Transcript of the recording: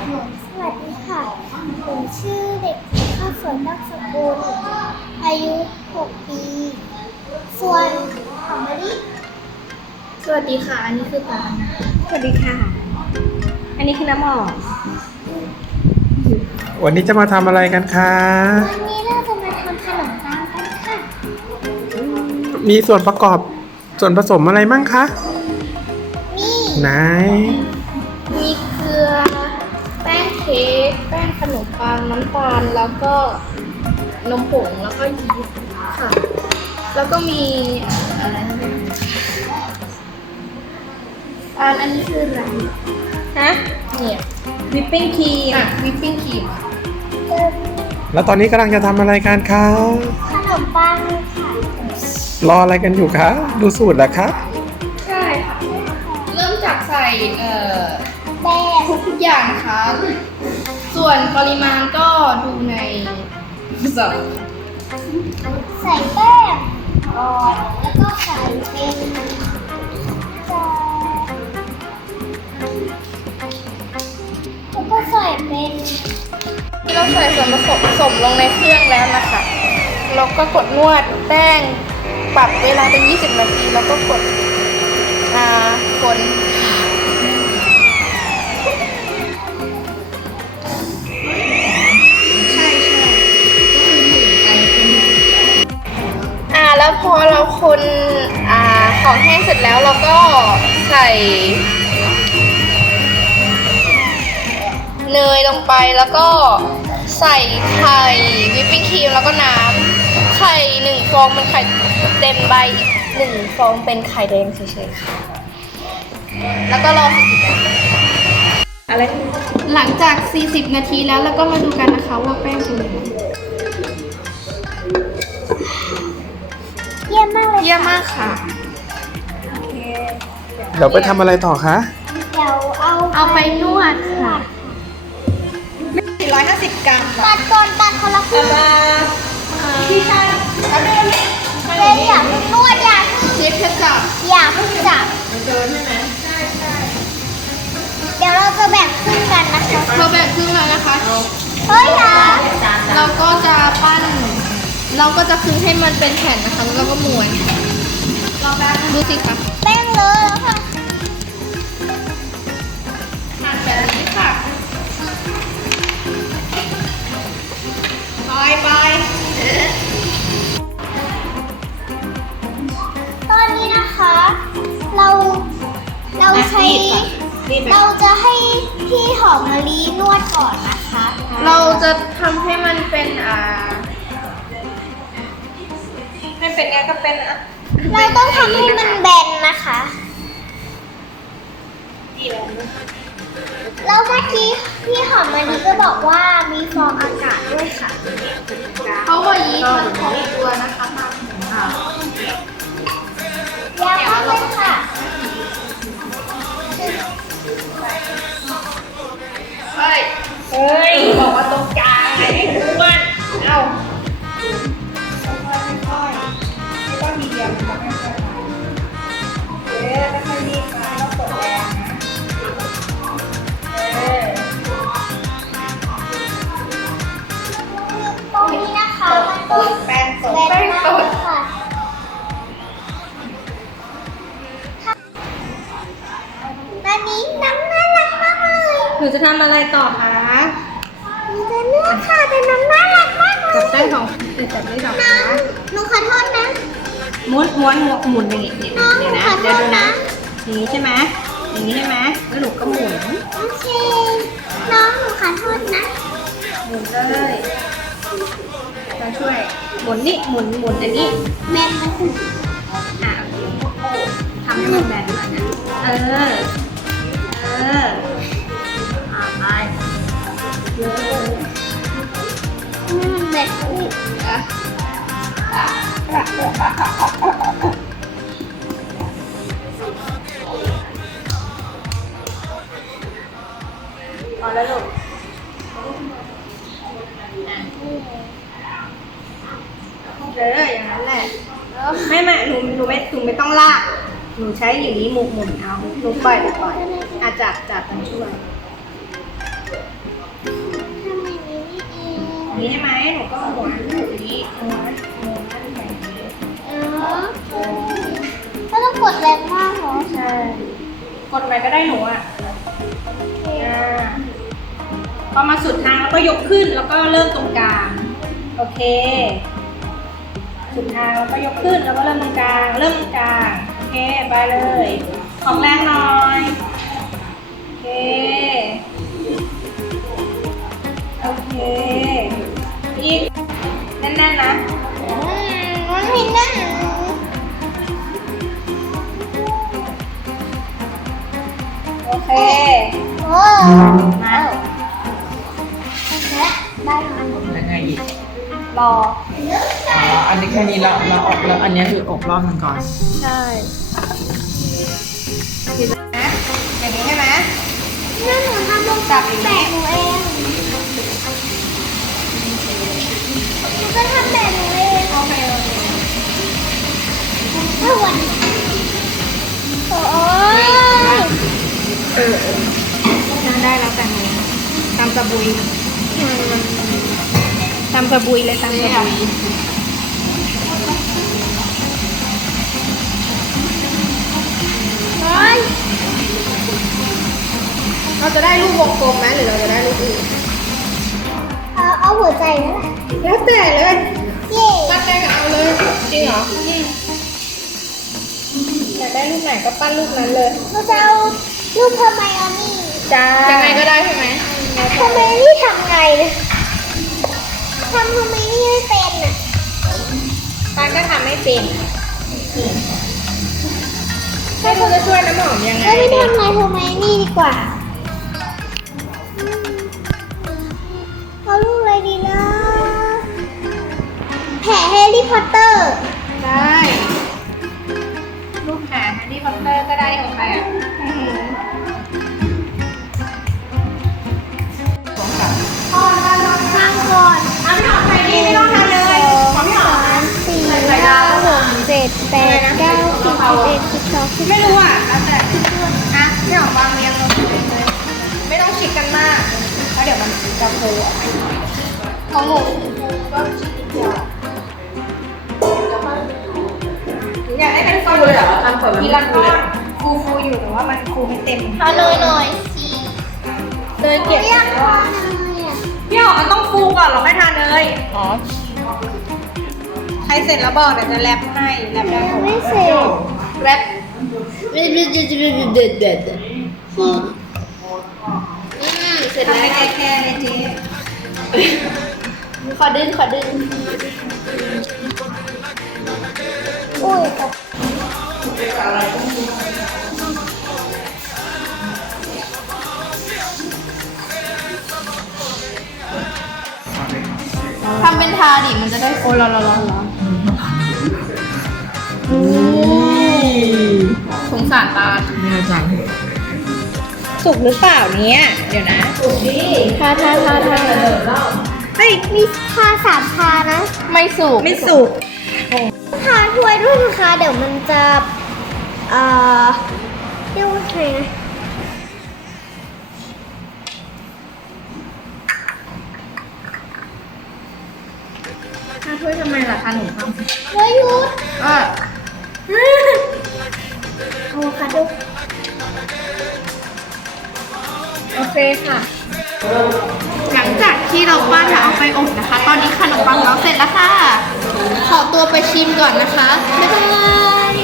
สวัสดีค่ะ ผมชื่อเด็กหญิงข้าวสวยนักสกุล อายุ 6 ปี ส่วนของมะลิสวัสดีค่ะ อันนี้คือปางสวัสดีค่ะ อันนี้คือน้ำหอมวันนี้จะมาทำอะไรกันคะ วันนี้เราจะมาทำขนมปังกันค่ะ มีส่วนประกอบส่วนผสมอะไรมั่งคะ นี่ ไหน ค้กแป้งขนมปังน้ำตาลแล้วก็นมผงแล้วก็ยีสต์ค่ะ แล้วก็มีอะไรนะอันอันนี้คืออะไรฮะเนี่ยวิปปิ้งครีมอะวิปปิ้งครีมเป็นแล้วตอนนี้กำลังจะทำอะไรกันคะขนมปังค่ะรออะไรกันอยู่คะดูสูตรแล้วคะใช่ค่ะ เริ่มจากใส่เอ่อแป้งทุกๆอย่างนะคะ ส่วนปริมาณก็ดูในสอบใส่แป้งก่อนแล้วก็ใส่เป็นแล้วก็ใส่เป็นที่เราใส่ส่วนผสมผสมลงในเครื่องแล้วนะคะเราก็กดนวดแป้งปรับเวลาเป็น 20 นาที แล้วก็กดอ่าคน แห้งเสร็จแล้วเราก็ใส่เนยลงไปแล้วก็ใส่ไข่วิปปิ้งครีมแล้วก็น้ำไข่หนึ่งฟองเป็นไข่เต็มใบอีกหนึ่งฟองเป็นไข่แดงเฉยๆค่ะแล้วก็รอ40นาทีอะไรหลังจาก 40 นาทีแล้วเราก็มาดูกันนะคะว่าแป้งเป็นยังไงเยี่ยมมากเลยเยี่ยมมากค่ะเดี๋ยวไปทำอะไรต่อคะเดี๋ยวเอาเอาไปนวดค่ะ450 กรัมตัดก่อนตัดคนละครึ่งพี่ชายเรนอย่าเพิ่งนวดอย่าเพิ่งเชฟจะจับอย่าเพิ่งจับมันเดินใช่ไหมเดี๋ยวเราจะแบ่งครึ่งกันนะคะเราแบ่งครึ่งแล้วนะคะเฮ้ยอย่าเราก็จะปั้น เราก็จะคลึงให้มันเป็นแผ่นนะคะแล้วเราก็ม้วนดูสิคะแป้ง เลอะแล้วค่ะหั่นแบบนี้ค่ะไปไปตอนนี้นะคะ เราเราใช้ รีบไปเราจะให้พี่หอมมะลินวดก่อนนะคะ เราจะทำให้มันเป็นอ่าไม่เป็นไงก็เป็นอะเราต้องทำให้มันแบนนะคะ เฮ้ย เฮ้ย บอกว่าตรงกลางไงให้อ้วนเอ้าก็มีเดียมกับไม่ค่อยเอ๊ะไม่ค่อยรีบนะต้องกดแรงนะเออตรงนี้นะคะมันก็แป้งสดแบนมา ทำอะไรต่อคะหนูจะเลือกค่ะแต่น้ำน่ารักมากเลยจับได้สองเอ้ยจับได้สองน้ขาำหนูขอโทษนะ ม้วนม้วนม้วนหมุนอย่างงี้เนี่ยน้องเดี๋ยวนะขอโทษเดี๋ยวดูนะนะอย่างนี้ใช่ไหมอย่างนี้ใช่ไหมแล้วหนูก็หมุนโอเค น้องหนูขอโทษนะ หมุนเลยมาช่วยหมุนนี่หมุนหมุนอันนี้แมนมันคืออะทำให้มันแบนหน่อยนะเออเอออะไป อืมแบนอุ้ยพอแล้วลูกเลยอย่างนั้นแหละ ไม่ไม่หนูหนูไม่หนูไม่ต้องลาก หนูใช้อย่างนี้หมุนหมุนเอาหนูปล่อยปล่อยอาจับจับมันช่วย นี้ใช่ไหมหนูก็หมุนอย่างนี้หมุนหมุนอย่างนี้อ๋อก็ต้องกดแรงมากเหรอใช่กดไปก็ได้หนูอะอ่าพอมาสุดทางแล้วก็ยกขึ้นแล้วก็เริ่มตรงกลางโอเค สุดทางแล้วก็ยกขึ้นแล้วก็เริ่มตรงกลางเริ่มตรงกลางโอเคไปเลยออกแรงหน่อย น่นๆนะอืมมันไม่นั่นโอเค โอ้มาและได้ไหมยังไงอีกรออ๋ออันนี้แค่นี้แล้วเราออกแล้วอันนี้คืออบรอบหนึงก่อน ใช่ผิดนะอย่างนี้ใช่ไหม นั่นหนูทำลงจับอย่างแบนี้บหนูเอง เออเออได้แล้วแต่หนูตามสบุยตามสบุยเลยตามสบุยโอ้ยเราจะได้รูปวงกลมไหมหรือเราจะได้รูปอื่นเอาเอาหัวใจนั่นแหละแล้วแต่เลยปั้นได้ก็เอาเลยจริงเหรออยากได้รูปไหนก็ปั้นรูปนั้นเลยเราจะเอา รูปทำไมออนี่จ้ายังไงก็ได้ใช่ไหมทำไมนี่ทำไงเลยทำทำไมนี่ไม่เป็นอะปานก็ทำไม่เป็นให้คุณจะช่วยน้ำหอมยังไง ก็ไม่ดีทำไงทำไมนี่ดีกว่าเอารูปอะไรดีนะแผลแฮร์รี่พอตเตอร์ ได้รูปหาแฮร์รี่พอตเตอร์ก็ได้ของใครอะ จ็ดแปดเก้าสิบสิบเอ็ดสิบสองสิบไม่รู้อะแล้วแต่อะพี่หอมวางเรียงลงไปเลยไม่ต้องชิดกันมากเพราะเดี๋ยวมันจะโผล่ออกไปของหนูก็ชิดเดียวอยากได้เป็นก้อนเลยเหรอทำเปิดมันทีละก้อนฟูฟูๆอยู่แต่ว่ามันฟูไม่เต็มเอาเลยหน่อยสิเดินเก็บเรียกพอหน่อยอะพี่หอมมันต้องฟูก่อนเราค่อยทานเลยอ๋อใคร เสร็จแล้วบอกเดี๋ยวจะแรปให้แรปได้ยังไม่เสร็จแรปเด็ดเด็ดเด็ดเด็ดเด็ดเด็ดอืมเสร็จทำแล้ให้วแค่ๆเลยเจ๊ขอดึงขอดึงอุ้ยตกทำเป็นทาดิมันจะได้โอ้ร้อนร้อนร้อ สงสารตาแน่ใจสุกหรือเปล่าเนี้ยเดี๋ยวนะทาทาทาทาเฮ้ยมีทาสามทานะ ไม่สุกไม่สุกทาถ้วยด้วยนะคะ เดี๋ยวมันจะ เอ่อเรียกว่าไงนะทาถ้วยทำไมล่ะทาหนูทเฮ้ยหยุดำอะ อโวคาโดโอเคค่ะ หลังจากที่เราปั้นแล้วเอาไปอบนะคะ ตอนนี้ขนมปังเราเสร็จแล้วค่ะ ขอตัวไปชิมก่อนนะคะ บ๊ายบาย